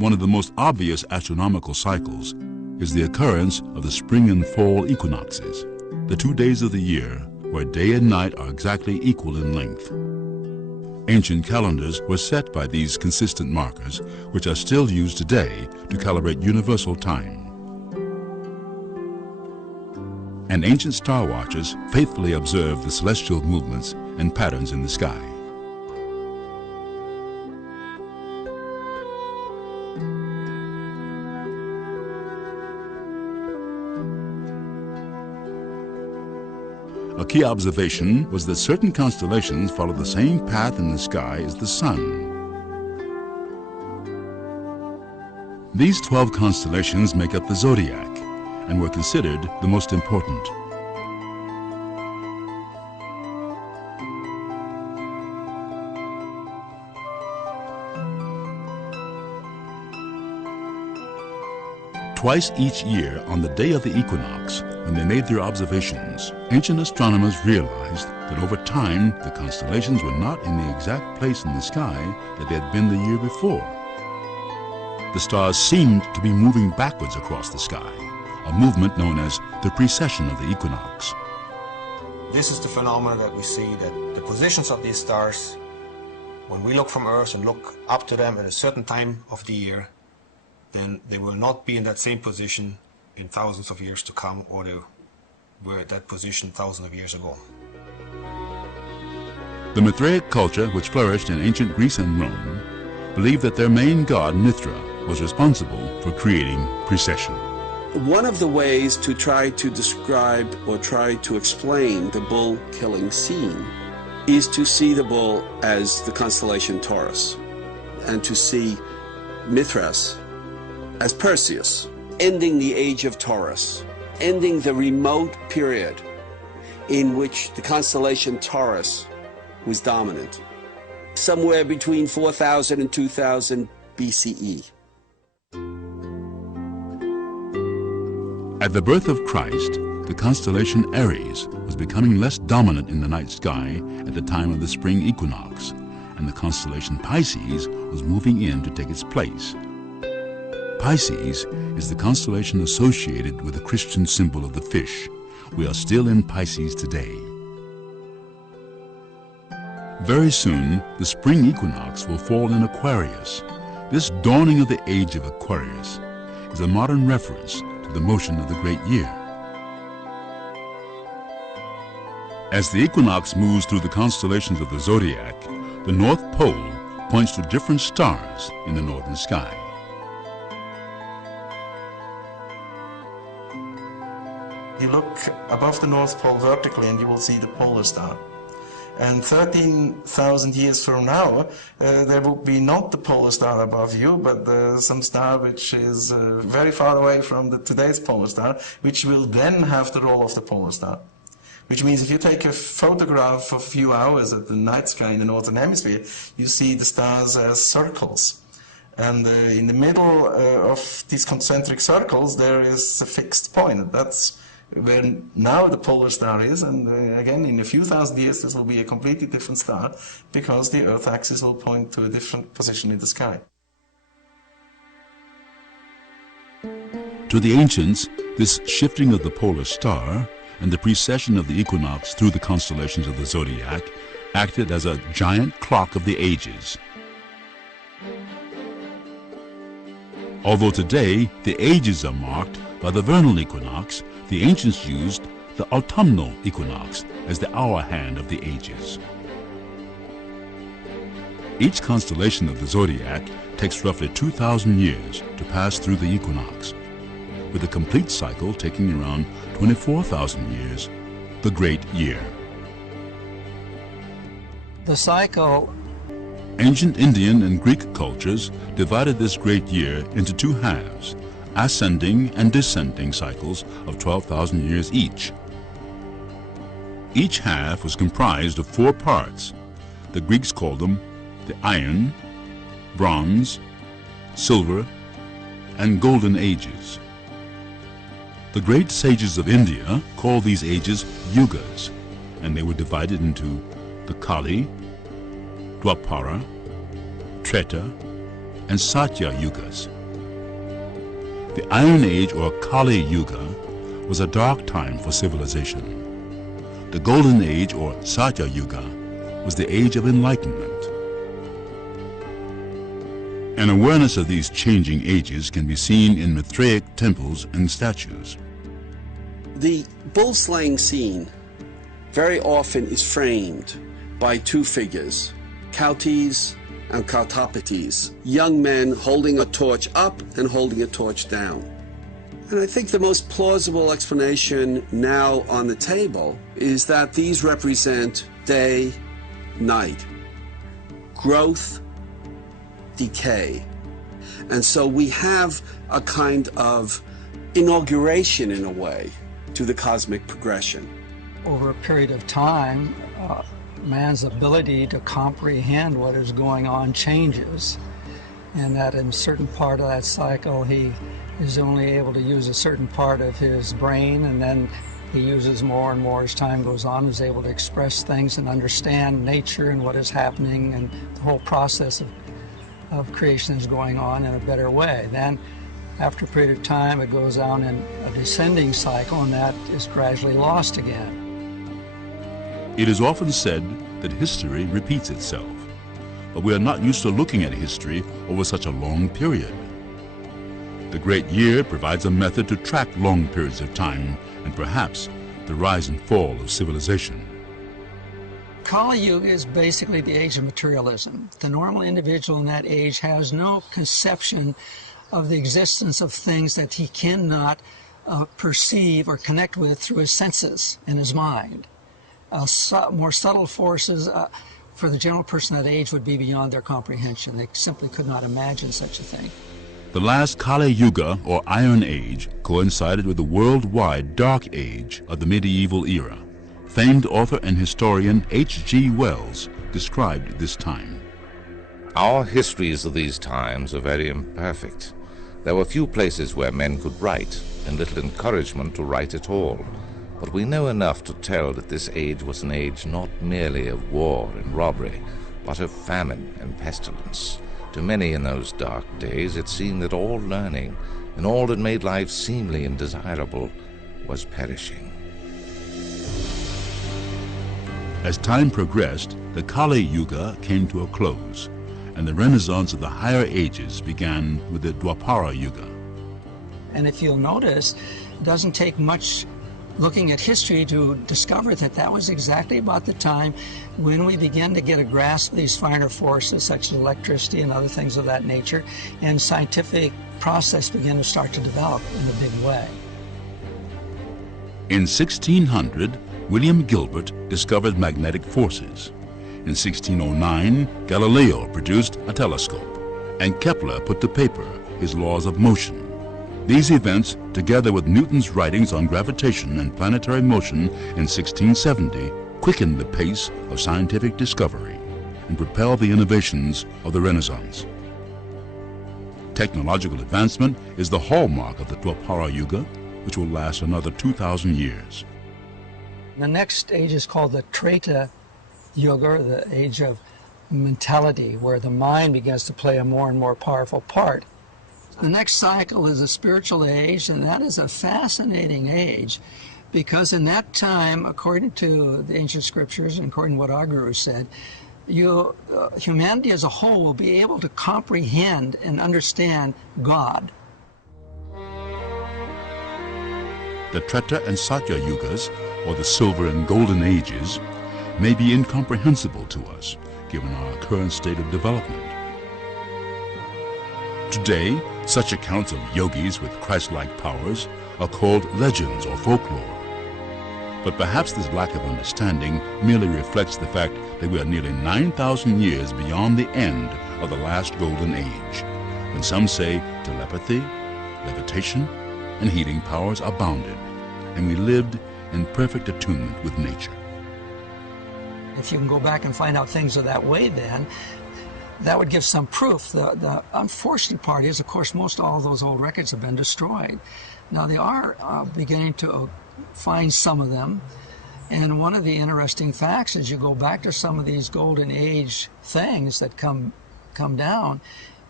One of the most obvious astronomical cycles is the occurrence of the spring and fall equinoxes, the 2 days of the year where day and night are exactly equal in length. Ancient calendars were set by these consistent markers, which are still used today to calibrate universal time. And ancient star watchers faithfully observed the celestial movements and patterns in the sky. A key observation was that certain constellations follow the same path in the sky as the sun. These 12 constellations make up the zodiac and were considered the most important. Twice each year, on the day of the equinox, when they made their observations, ancient astronomers realized that over time the constellations were not in the exact place in the sky that they had been the year before. The stars seemed to be moving backwards across the sky, a movement known as the precession of the equinox. This is the phenomenon that we see, that the positions of these stars, when we look from Earth and look up to them at a certain time of the year, then they will not be in that same position in thousands of years to come, or they were at that position thousands of years ago. The Mithraic culture, which flourished in ancient Greece and Rome, believed that their main god, Mithra, was responsible for creating precession. One of the ways to try to describe or try to explain the bull killing scene is to see the bull as the constellation Taurus, and to see Mithras as Perseus, ending the age of Taurus, ending the remote period in which the constellation Taurus was dominant, somewhere between 4000 and 2000 BCE. At the birth of Christ, the constellation Aries was becoming less dominant in the night sky at the time of the spring equinox, and the constellation Pisces was moving in to take its place. Pisces is the constellation associated with the Christian symbol of the fish. We are still in Pisces today. Very soon, the spring equinox will fall in Aquarius. This dawning of the age of Aquarius is a modern reference to the motion of the great year. As the equinox moves through the constellations of the zodiac, the North Pole points to different stars in the northern sky. You look above the North Pole vertically and you will see the polar star. And 13,000 years from now, there will be not the polar star above you, but some star which is very far away from today's polar star, which will then have the role of the polar star. Which means if you take a photograph for a few hours at the night sky in the northern hemisphere, you see the stars as circles. And in the middle of these concentric circles, there is a fixed point. That's where now the polar star is, and again, in a few thousand years, this will be a completely different star, because the Earth axis will point to a different position in the sky. To the ancients, this shifting of the polar star and the precession of the equinox through the constellations of the zodiac acted as a giant clock of the ages. Although today the ages are marked by the vernal equinox, the ancients used the autumnal equinox as the hour hand of the ages. Each constellation of the zodiac takes roughly 2,000 years to pass through the equinox, with a complete cycle taking around 24,000 years, the great year. The cycle. Ancient Indian and Greek cultures divided this great year into two halves, ascending and descending cycles of 12,000 years each. Each half was comprised of 4 parts. The Greeks called them the Iron, Bronze, Silver, and Golden Ages. The great sages of India called these ages yugas, and they were divided into the Kali, Dwapara, Treta, and Satya Yugas. The Iron Age, or Kali Yuga, was a dark time for civilization. The Golden Age, or Satya Yuga, was the age of enlightenment. An awareness of these changing ages can be seen in Mithraic temples and statues. The bull-slaying scene very often is framed by two figures, Kautis and Kautapatis, young men holding a torch up and holding a torch down. And I think the most plausible explanation now on the table is that these represent day, night, growth, decay. And so we have a kind of inauguration, in a way, to the cosmic progression. Over a period of time, man's ability to comprehend what is going on changes, and that in a certain part of that cycle he is only able to use a certain part of his brain, and then he uses more and more as time goes on, is able to express things and understand nature and what is happening, and the whole process of creation is going on in a better way. Then after a period of time it goes on in a descending cycle, and that is gradually lost again. It is often said that history repeats itself, but we are not used to looking at history over such a long period. The Great Year provides a method to track long periods of time and perhaps the rise and fall of civilization. Kali Yuga is basically the age of materialism. The normal individual in that age has no conception of the existence of things that he cannot perceive or connect with through his senses and his mind. More subtle forces for the general person that age would be beyond their comprehension. They simply could not imagine such a thing. The last Kali Yuga, or Iron Age, coincided with the worldwide Dark Age of the medieval era. Famed author and historian H.G. Wells described this time. Our histories of these times are very imperfect. There were few places where men could write, and little encouragement to write at all. But we know enough to tell that this age was an age not merely of war and robbery, but of famine and pestilence. To many in those dark days it seemed that all learning and all that made life seemly and desirable was perishing. As time progressed, the Kali Yuga came to a close, and the renaissance of the higher ages began with the Dwapara Yuga. And if you'll notice, it doesn't take much looking at history to discover that that was exactly about the time when we began to get a grasp of these finer forces such as electricity and other things of that nature, and scientific process began to start to develop in a big way. In 1600, William Gilbert discovered magnetic forces. In 1609, Galileo produced a telescope, and Kepler put to paper his laws of motion. These events, together with Newton's writings on gravitation and planetary motion in 1670, quickened the pace of scientific discovery and propelled the innovations of the Renaissance. Technological advancement is the hallmark of the Dwapara Yuga, which will last another 2,000 years. The next age is called the Treta Yuga, the age of mentality, where the mind begins to play a more and more powerful part. The next cycle is a spiritual age, and that is a fascinating age because in that time, according to the ancient scriptures and according to what our guru said, humanity as a whole will be able to comprehend and understand God. The Treta and Satya Yugas, or the Silver and Golden Ages, may be incomprehensible to us, given our current state of development. Today, such accounts of yogis with Christ-like powers are called legends or folklore. But perhaps this lack of understanding merely reflects the fact that we are nearly 9,000 years beyond the end of the last golden age, when some say telepathy, levitation, and healing powers abounded, and we lived in perfect attunement with nature. If you can go back and find out things are that way, then that would give some proof. The unfortunate part is, of course, most all of those old records have been destroyed. Now they are beginning to find some of them, and one of the interesting facts is you go back to some of these golden age things that come down,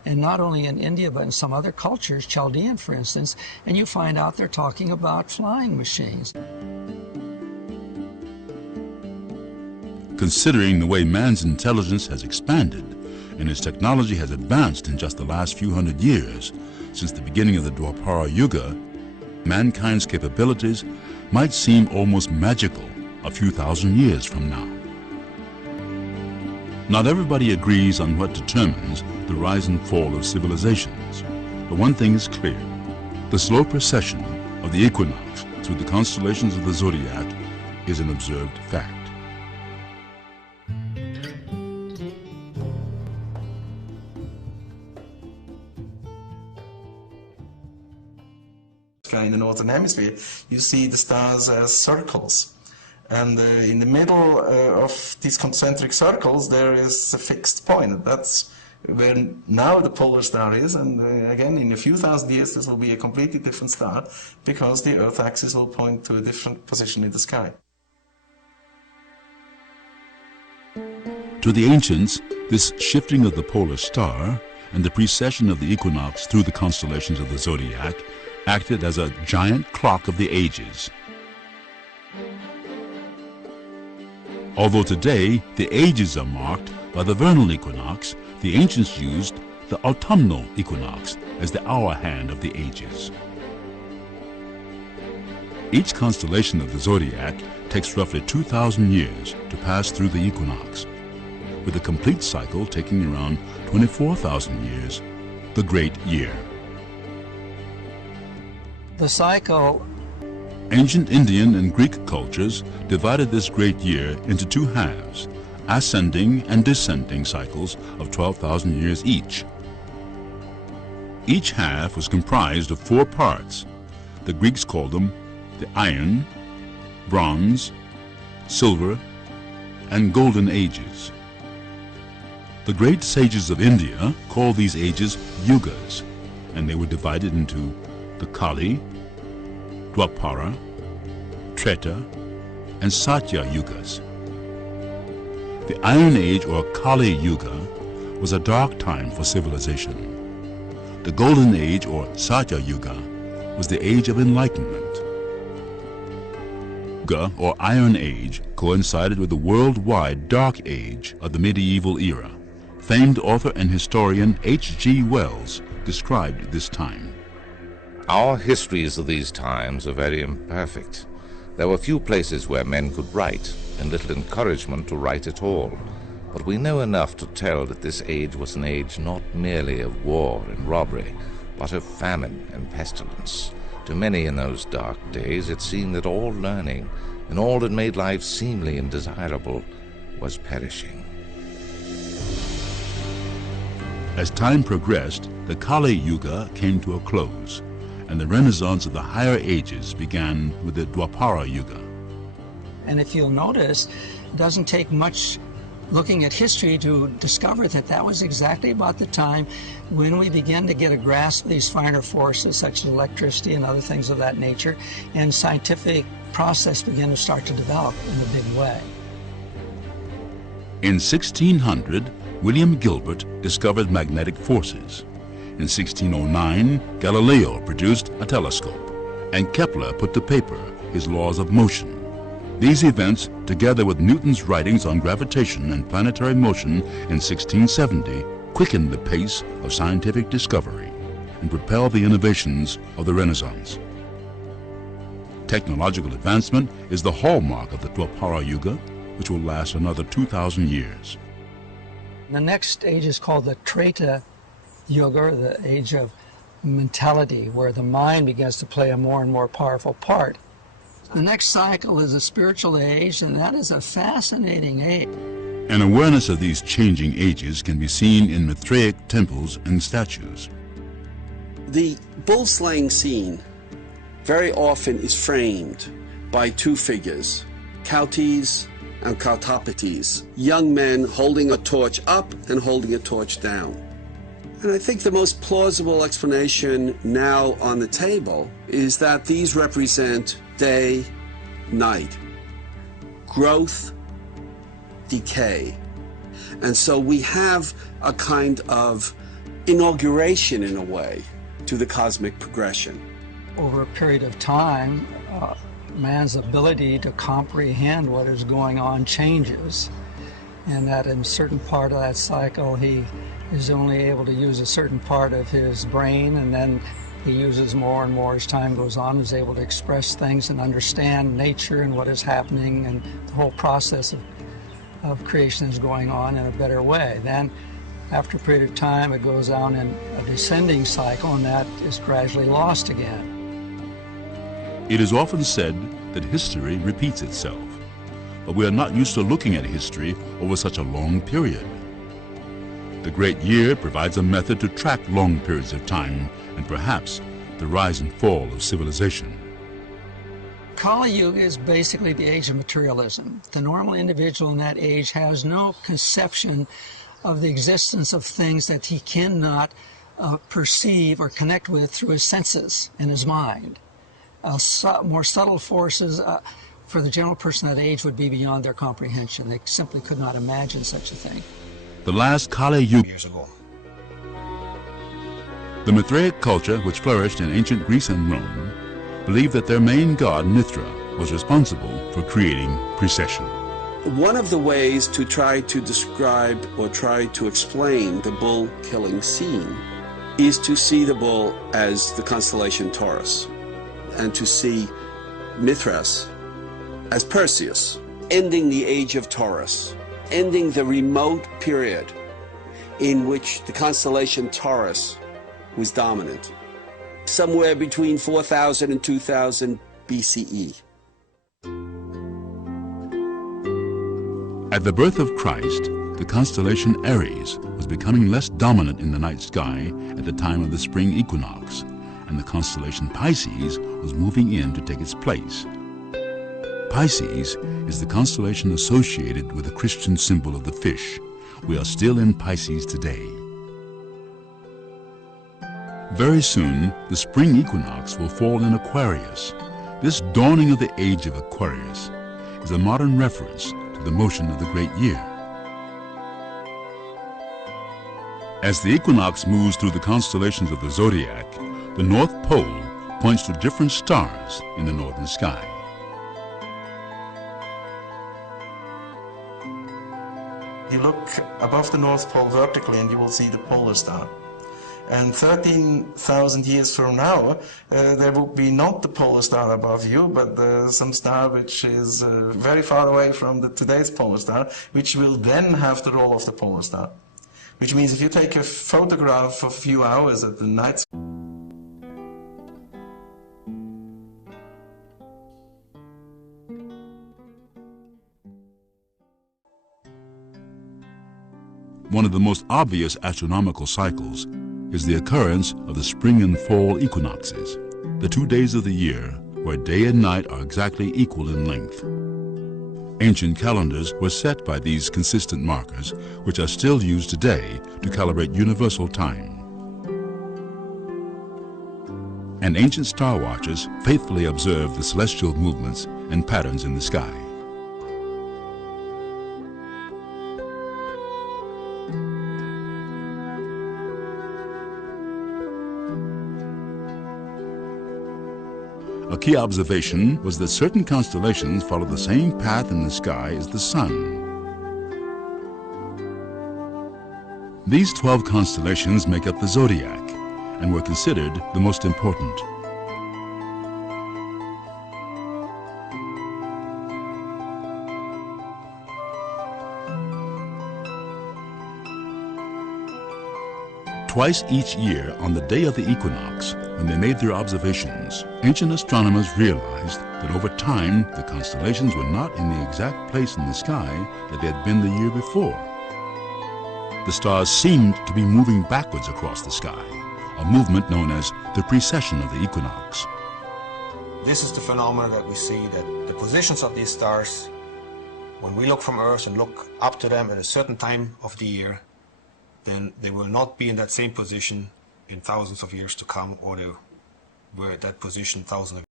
and not only in India but in some other cultures, Chaldean for instance, and you find out they're talking about flying machines. Considering the way man's intelligence has expanded and his technology has advanced in just the last few hundred years, since the beginning of the Dwapara Yuga, mankind's capabilities might seem almost magical a few thousand years from now. Not everybody agrees on what determines the rise and fall of civilizations, but one thing is clear: the slow precession of the equinox through the constellations of the zodiac is an observed fact. In the northern hemisphere, you see the stars as circles, and in the middle of these concentric circles there is a fixed point. That's where now the polar star is, and again in a few thousand years this will be a completely different star, because the Earth axis will point to a different position in the sky. To the ancients, this shifting of the polar star and the precession of the equinox through the constellations of the zodiac acted as a giant clock of the ages. Although today the ages are marked by the vernal equinox, the ancients used the autumnal equinox as the hour hand of the ages. Each constellation of the zodiac takes roughly 2,000 years to pass through the equinox, with a complete cycle taking around 24,000 years, the great year. The cycle. Ancient Indian and Greek cultures divided this great year into two halves, ascending and descending cycles of 12,000 years each. Each half was comprised of 4 parts. The Greeks called them the Iron, Bronze, Silver, and Golden Ages. The great sages of India called these ages yugas, and they were divided into the Kali, Dwapara, Treta, and Satya Yugas. The Iron Age, or Kali Yuga, was a dark time for civilization. The Golden Age, or Satya Yuga, was the age of enlightenment. Yuga, or Iron Age, coincided with the worldwide Dark Age of the medieval era. Famed author and historian H.G. Wells described this time. Our histories of these times are very imperfect. There were few places where men could write, and little encouragement to write at all. But we know enough to tell that this age was an age not merely of war and robbery, but of famine and pestilence. To many in those dark days it seemed that all learning, and all that made life seemly and desirable, was perishing. As time progressed, the Kali Yuga came to a close, and the renaissance of the higher ages began with the Dwapara Yuga. And if you'll notice, it doesn't take much looking at history to discover that that was exactly about the time when we began to get a grasp of these finer forces such as electricity and other things of that nature, and scientific process began to start to develop in a big way. In 1600, William Gilbert discovered magnetic forces. In 1609, Galileo produced a telescope, and Kepler put to paper his laws of motion. These events, together with Newton's writings on gravitation and planetary motion in 1670, quickened the pace of scientific discovery and propelled the innovations of the Renaissance. Technological advancement is the hallmark of the Dwapara Yuga, which will last another 2,000 years. The next age is called the Treta Yuga, the age of mentality, where the mind begins to play a more and more powerful part. The next cycle is the spiritual age, and that is a fascinating age. An awareness of these changing ages can be seen in Mithraic temples and statues. The bull slaying scene very often is framed by 2 figures, Kautis and Kautopates, young men holding a torch up and holding a torch down. And I think the most plausible explanation now on the table is that these represent day, night, growth, decay. And so we have a kind of inauguration, in a way, to the cosmic progression. Over a period of time, man's ability to comprehend what is going on changes, and that in a certain part of that cycle he is only able to use a certain part of his brain, and then he uses more and more as time goes on, is able to express things and understand nature and what is happening, and the whole process of creation is going on in a better way. Then after a period of time it goes on in a descending cycle, and that is gradually lost again. It is often said that history repeats itself, but we are not used to looking at history over such a long period. The Great Year provides a method to track long periods of time and perhaps the rise and fall of civilization. Kali Yuga is basically the age of materialism. The normal individual in that age has no conception of the existence of things that he cannot perceive or connect with through his senses and his mind. More subtle forces for the general person that age would be beyond their comprehension. They simply could not imagine such a thing. The last Kali Yuga years ago. The Mithraic culture, which flourished in ancient Greece and Rome, believed that their main god, Mithra, was responsible for creating precession. One of the ways to try to describe or try to explain the bull-killing scene is to see the bull as the constellation Taurus, and to see Mithras as Perseus, ending the age of Taurus, ending the remote period in which the constellation Taurus was dominant, somewhere between 4000 and 2000 BCE. At the birth of Christ, the constellation Aries was becoming less dominant in the night sky at the time of the spring equinox, and the constellation Pisces was moving in to take its place. Pisces is the constellation associated with the Christian symbol of the fish. We are still in Pisces today. Very soon, the spring equinox will fall in Aquarius. This dawning of the age of Aquarius is a modern reference to the motion of the great year. As the equinox moves through the constellations of the zodiac, the North Pole points to different stars in the northern sky. You look above the North Pole vertically and you will see the polar star. And 13,000 years from now, there will be not the polar star above you, but some star which is very far away from today's polar star, which will then have the role of the polar star. Which means if you take a photograph for a few hours at the night, One of the most obvious astronomical cycles is the occurrence of the spring and fall equinoxes, the 2 days of the year where day and night are exactly equal in length. Ancient calendars were set by these consistent markers, which are still used today to calibrate universal time. And ancient star watchers faithfully observed the celestial movements and patterns in the sky. A key observation was that certain constellations follow the same path in the sky as the sun. These 12 constellations make up the zodiac and were considered the most important. Twice each year, on the day of the equinox, when they made their observations, ancient astronomers realized that over time the constellations were not in the exact place in the sky that they had been the year before. The stars seemed to be moving backwards across the sky, a movement known as the precession of the equinox. This is the phenomenon that we see, that the positions of these stars, when we look from Earth and look up to them at a certain time of the year, then they will not be in that same position in thousands of years to come, or they were at that position thousands of